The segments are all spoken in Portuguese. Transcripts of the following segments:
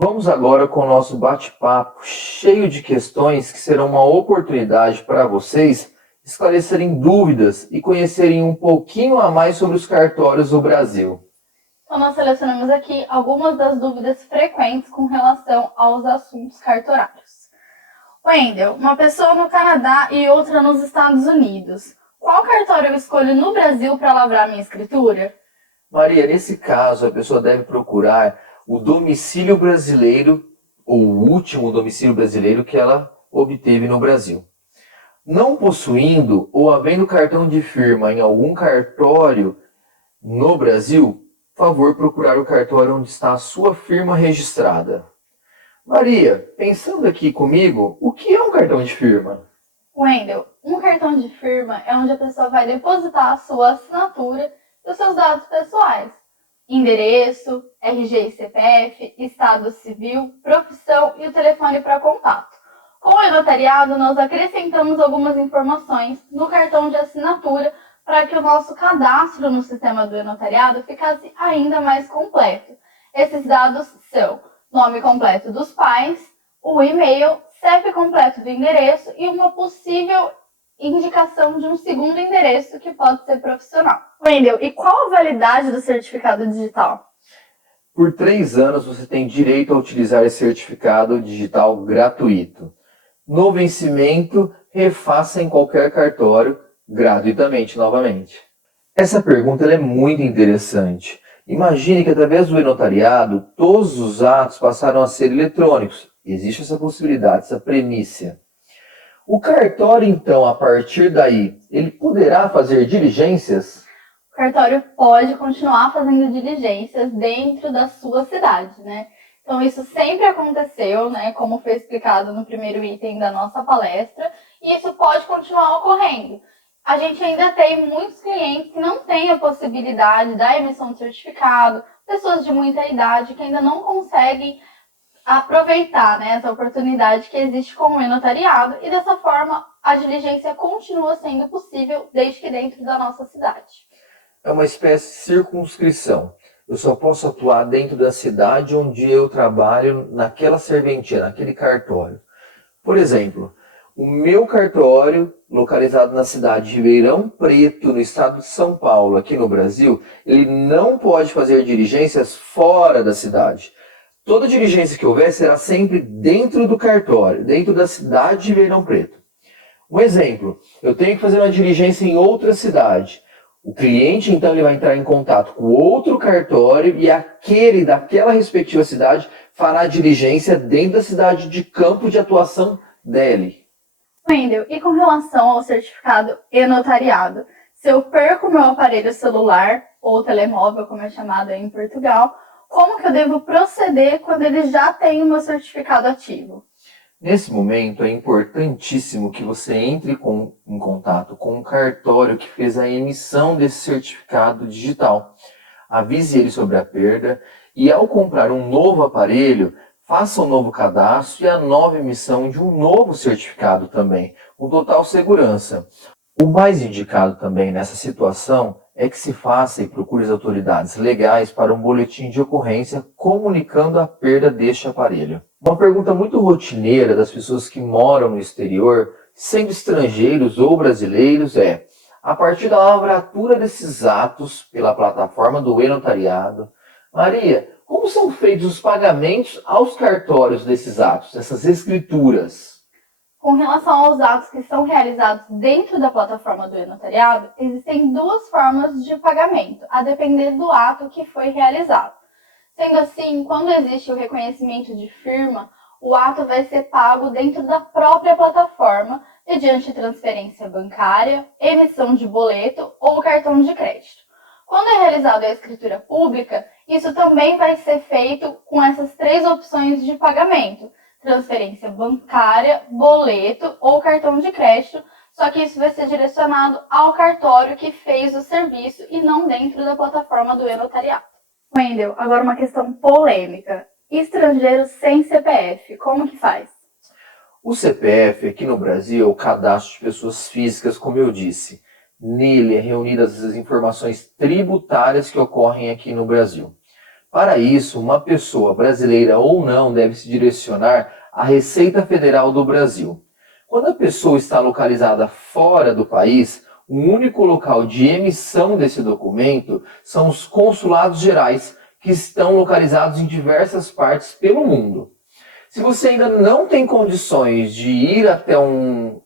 Vamos agora com o nosso bate-papo cheio de questões que serão uma oportunidade para vocês esclarecerem dúvidas e conhecerem um pouquinho a mais sobre os cartórios do Brasil. Então, nós selecionamos aqui algumas das dúvidas frequentes com relação aos assuntos cartorários. Wendel, uma pessoa no Canadá e outra nos Estados Unidos. Qual cartório eu escolho no Brasil para lavrar minha escritura? Maria, nesse caso, a pessoa deve procurar o domicílio brasileiro ou o último domicílio brasileiro que ela obteve no Brasil. Não possuindo ou havendo cartão de firma em algum cartório no Brasil, favor procurar o cartório onde está a sua firma registrada. Maria, pensando aqui comigo, o que é um cartão de firma? Wendel, um cartão de firma é onde a pessoa vai depositar a sua assinatura e os seus dados pessoais. Endereço, RG e CPF, estado civil, profissão e o telefone para contato. Com o e-notariado, nós acrescentamos algumas informações no cartão de assinatura para que o nosso cadastro no sistema do e-notariado ficasse ainda mais completo. Esses dados são nome completo dos pais, o e-mail, CEP completo do endereço e uma possível indicação de um segundo endereço que pode ser profissional. Wendel, e qual a validade do certificado digital? Por 3 anos você tem direito a utilizar esse certificado digital gratuito. No vencimento, refaça em qualquer cartório gratuitamente novamente. Essa pergunta é muito interessante. Imagine que através do e-notariado, todos os atos passaram a ser eletrônicos. Existe essa possibilidade, essa premissa. O cartório, então, a partir daí, ele poderá fazer diligências? O cartório pode continuar fazendo diligências dentro da sua cidade, né? Então, isso sempre aconteceu, né? Como foi explicado no primeiro item da nossa palestra, e isso pode continuar ocorrendo. A gente ainda tem muitos clientes que não têm a possibilidade da emissão de certificado, pessoas de muita idade que ainda não conseguem aproveitar, né, essa oportunidade que existe com o e-notariado, e dessa forma a diligência continua sendo possível desde que dentro da nossa cidade. É uma espécie de circunscrição. Eu só posso atuar dentro da cidade onde eu trabalho, naquela serventia, naquele cartório. Por exemplo, o meu cartório, localizado na cidade de Ribeirão Preto, no estado de São Paulo, aqui no Brasil, ele não pode fazer diligências fora da cidade. Toda diligência que houver será sempre dentro do cartório, dentro da cidade de Ribeirão Preto. Um exemplo, eu tenho que fazer uma diligência em outra cidade. O cliente, então, ele vai entrar em contato com outro cartório e aquele daquela respectiva cidade fará a diligência dentro da cidade de campo de atuação dele. Wendel, e com relação ao certificado e-notariado, se eu perco meu aparelho celular, ou telemóvel, como é chamado aí em Portugal, como que eu devo proceder quando ele já tem o meu certificado ativo? Nesse momento, é importantíssimo que você entre em contato com o cartório que fez a emissão desse certificado digital. Avise ele sobre a perda e, ao comprar um novo aparelho, faça um novo cadastro e a nova emissão de um novo certificado também, com total segurança. O mais indicado também nessa situação é que se faça e procure as autoridades legais para um boletim de ocorrência comunicando a perda deste aparelho. Uma pergunta muito rotineira das pessoas que moram no exterior, sendo estrangeiros ou brasileiros, é: a partir da lavratura desses atos pela plataforma do e-notariado, Maria, como são feitos os pagamentos aos cartórios desses atos, dessas escrituras? Com relação aos atos que são realizados dentro da plataforma do e-notariado, existem duas formas de pagamento, a depender do ato que foi realizado. Sendo assim, quando existe o reconhecimento de firma, o ato vai ser pago dentro da própria plataforma, mediante transferência bancária, emissão de boleto ou cartão de crédito. Quando é realizada a escritura pública, isso também vai ser feito com essas 3 opções de pagamento: transferência bancária, boleto ou cartão de crédito, só que isso vai ser direcionado ao cartório que fez o serviço e não dentro da plataforma do e-notariado. Wendel, agora uma questão polêmica. Estrangeiros sem CPF, como que faz? O CPF aqui no Brasil é o cadastro de pessoas físicas, como eu disse. Nele é reunidas as informações tributárias que ocorrem aqui no Brasil. Para isso, uma pessoa, brasileira ou não, deve se direcionar à Receita Federal do Brasil. Quando a pessoa está localizada fora do país, o único local de emissão desse documento são os consulados gerais, que estão localizados em diversas partes pelo mundo. Se você ainda não tem condições de ir até um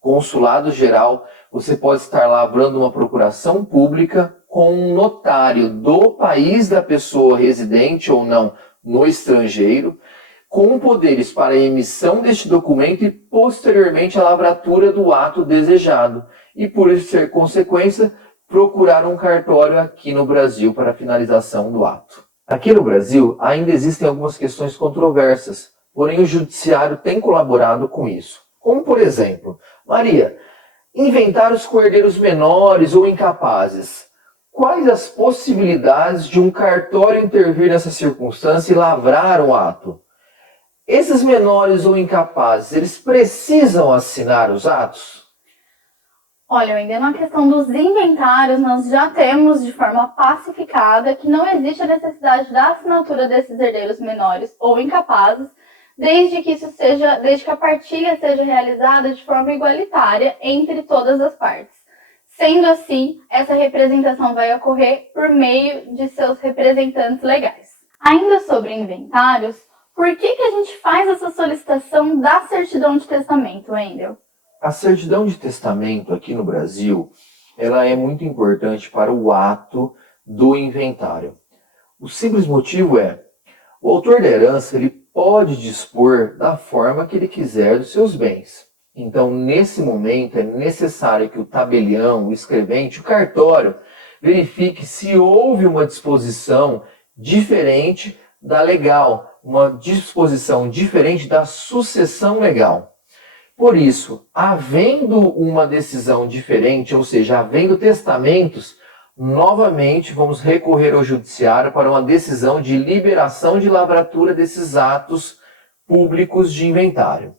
consulado geral, você pode estar lavrando uma procuração pública com um notário do país da pessoa residente ou não no estrangeiro, com poderes para a emissão deste documento e posteriormente a lavratura do ato desejado. E por ser consequência, procurar um cartório aqui no Brasil para a finalização do ato. Aqui no Brasil ainda existem algumas questões controversas, porém o judiciário tem colaborado com isso. Como por exemplo, Maria, inventar os cordeiros menores ou incapazes. Quais as possibilidades de um cartório intervir nessa circunstância e lavrar o ato? Esses menores ou incapazes, eles precisam assinar os atos? Olha, ainda na questão dos inventários, nós já temos de forma pacificada que não existe a necessidade da assinatura desses herdeiros menores ou incapazes, desde que a partilha seja realizada de forma igualitária entre todas as partes. Sendo assim, essa representação vai ocorrer por meio de seus representantes legais. Ainda sobre inventários, por que a gente faz essa solicitação da certidão de testamento, Wendel? A certidão de testamento aqui no Brasil, ela é muito importante para o ato do inventário. O simples motivo é, o autor da herança ele pode dispor da forma que ele quiser dos seus bens. Então, nesse momento, é necessário que o tabelião, o escrevente, o cartório, verifique se houve uma disposição diferente da legal, uma disposição diferente da sucessão legal. Por isso, havendo uma decisão diferente, ou seja, havendo testamentos, novamente vamos recorrer ao judiciário para uma decisão de liberação de lavratura desses atos públicos de inventário.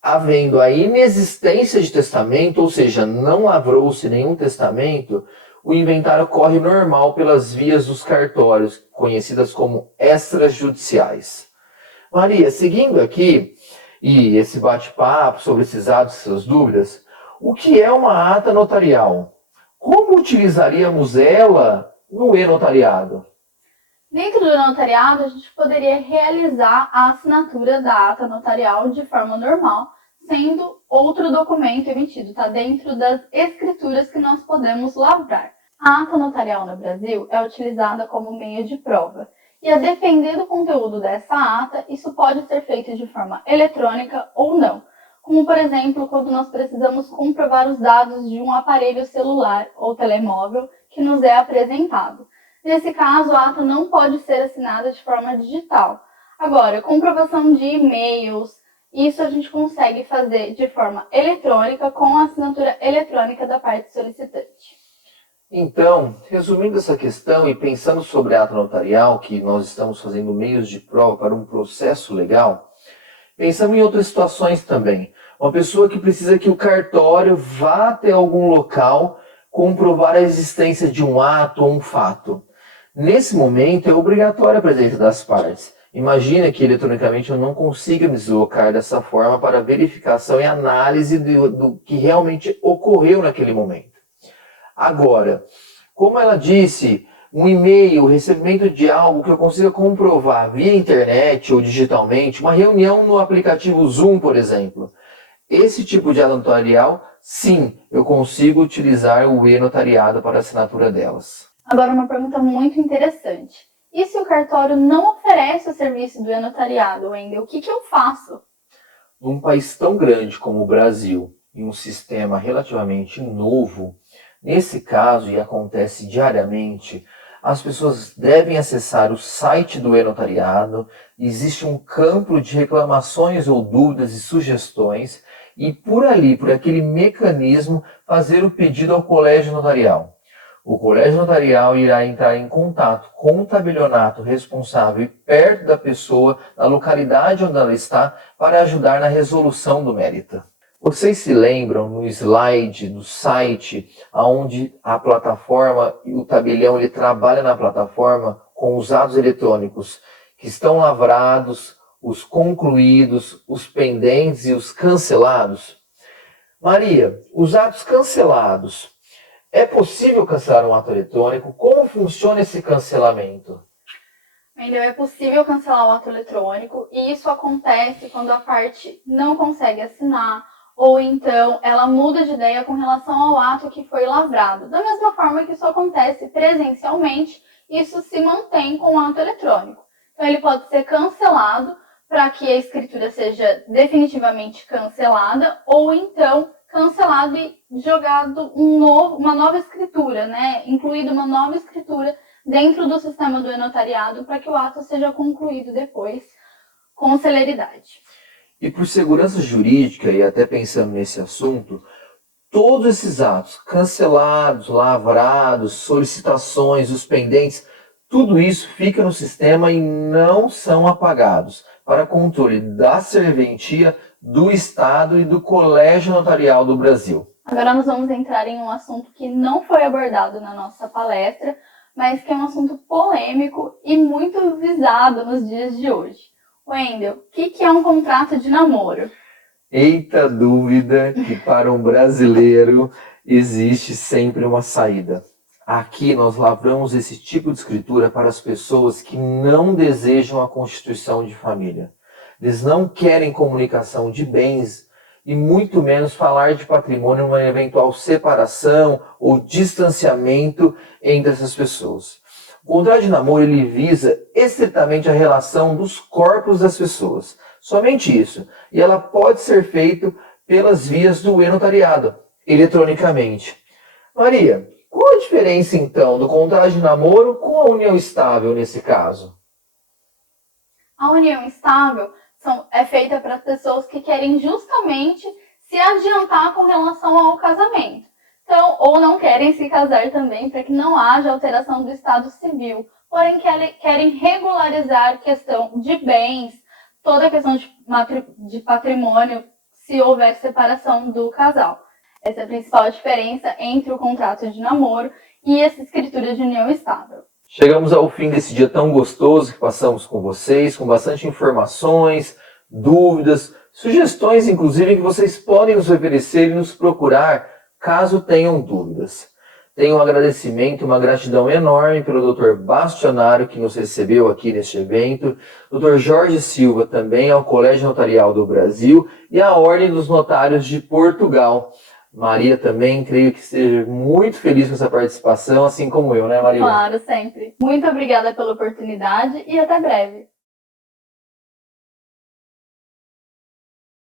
Havendo a inexistência de testamento, ou seja, não lavrou-se nenhum testamento, o inventário corre normal pelas vias dos cartórios, conhecidas como extrajudiciais. Maria, seguindo aqui, e esse bate-papo sobre esses atos e suas dúvidas, o que é uma ata notarial? Como utilizaríamos ela no e-notariado? Dentro do notariado, a gente poderia realizar a assinatura da ata notarial de forma normal, sendo outro documento emitido, está dentro das escrituras que nós podemos lavrar. A ata notarial no Brasil é utilizada como meio de prova, e a depender do conteúdo dessa ata, isso pode ser feito de forma eletrônica ou não, como por exemplo, quando nós precisamos comprovar os dados de um aparelho celular ou telemóvel que nos é apresentado. Nesse caso, a ata não pode ser assinada de forma digital. Agora, comprovação de e-mails, isso a gente consegue fazer de forma eletrônica com a assinatura eletrônica da parte solicitante. Então, resumindo essa questão e pensando sobre a ata notarial, que nós estamos fazendo meios de prova para um processo legal, pensamos em outras situações também. Uma pessoa que precisa que o cartório vá até algum local comprovar a existência de um ato ou um fato. Nesse momento, é obrigatória a presença das partes. Imagina que eletronicamente eu não consiga me deslocar dessa forma para verificação e análise do que realmente ocorreu naquele momento. Agora, como ela disse, um e-mail, o recebimento de algo que eu consiga comprovar via internet ou digitalmente, uma reunião no aplicativo Zoom, por exemplo. Esse tipo de ata notarial, sim, eu consigo utilizar o e-notariado para a assinatura delas. Agora, uma pergunta muito interessante. E se o cartório não oferece o serviço do e-notariado, Wendel, o que eu faço? Num país tão grande como o Brasil e um sistema relativamente novo, nesse caso, e acontece diariamente, as pessoas devem acessar o site do e-notariado, existe um campo de reclamações ou dúvidas e sugestões, e por ali, por aquele mecanismo, fazer o pedido ao colégio notarial. O colégio notarial irá entrar em contato com o tabelionato responsável perto da pessoa, na localidade onde ela está, para ajudar na resolução do mérito. Vocês se lembram no slide do site, onde a plataforma e o tabelião ele trabalha na plataforma, com os atos eletrônicos que estão lavrados, os concluídos, os pendentes e os cancelados? Maria, os atos cancelados, é possível cancelar um ato eletrônico? Como funciona esse cancelamento? Ainda é possível cancelar o ato eletrônico e isso acontece quando a parte não consegue assinar ou então ela muda de ideia com relação ao ato que foi lavrado. Da mesma forma que isso acontece presencialmente, isso se mantém com o ato eletrônico. Então ele pode ser cancelado para que a escritura seja definitivamente cancelada ou então cancelado e jogado uma nova escritura, né? Incluído uma nova escritura dentro do sistema do e-notariado para que o ato seja concluído depois com celeridade. E por segurança jurídica, e até pensando nesse assunto, todos esses atos cancelados, lavrados, solicitações, os pendentes, tudo isso fica no sistema e não são apagados para controle da serventia, do Estado e do Colégio Notarial do Brasil. Agora nós vamos entrar em um assunto que não foi abordado na nossa palestra, mas que é um assunto polêmico e muito visado nos dias de hoje. Wendel, o que é um contrato de namoro? Eita dúvida que para um brasileiro existe sempre uma saída. Aqui nós lavramos esse tipo de escritura para as pessoas que não desejam a constituição de família. Eles não querem comunicação de bens e muito menos falar de patrimônio numa eventual separação ou distanciamento entre essas pessoas. O contrato de namoro ele visa estritamente a relação dos corpos das pessoas. Somente isso. E ela pode ser feita pelas vias do e-notariado, eletronicamente. Maria, qual a diferença então do contrato de namoro com a união estável nesse caso? A união estável é feita para as pessoas que querem justamente se adiantar com relação ao casamento. Então, ou não querem se casar também para que não haja alteração do estado civil, porém querem regularizar a questão de bens, toda a questão de patrimônio, se houver separação do casal. Essa é a principal diferença entre o contrato de namoro e essa escritura de união estável. Chegamos ao fim desse dia tão gostoso que passamos com vocês, com bastante informações, dúvidas, sugestões, inclusive, que vocês podem nos oferecer e nos procurar caso tenham dúvidas. Tenho um agradecimento, uma gratidão enorme pelo Dr. Bastionário, que nos recebeu aqui neste evento, Dr. Jorge Silva, também ao Colégio Notarial do Brasil e à Ordem dos Notários de Portugal. Maria também, creio que esteja muito feliz com essa participação, assim como eu, né, Maria? Claro, sempre. Muito obrigada pela oportunidade e até breve.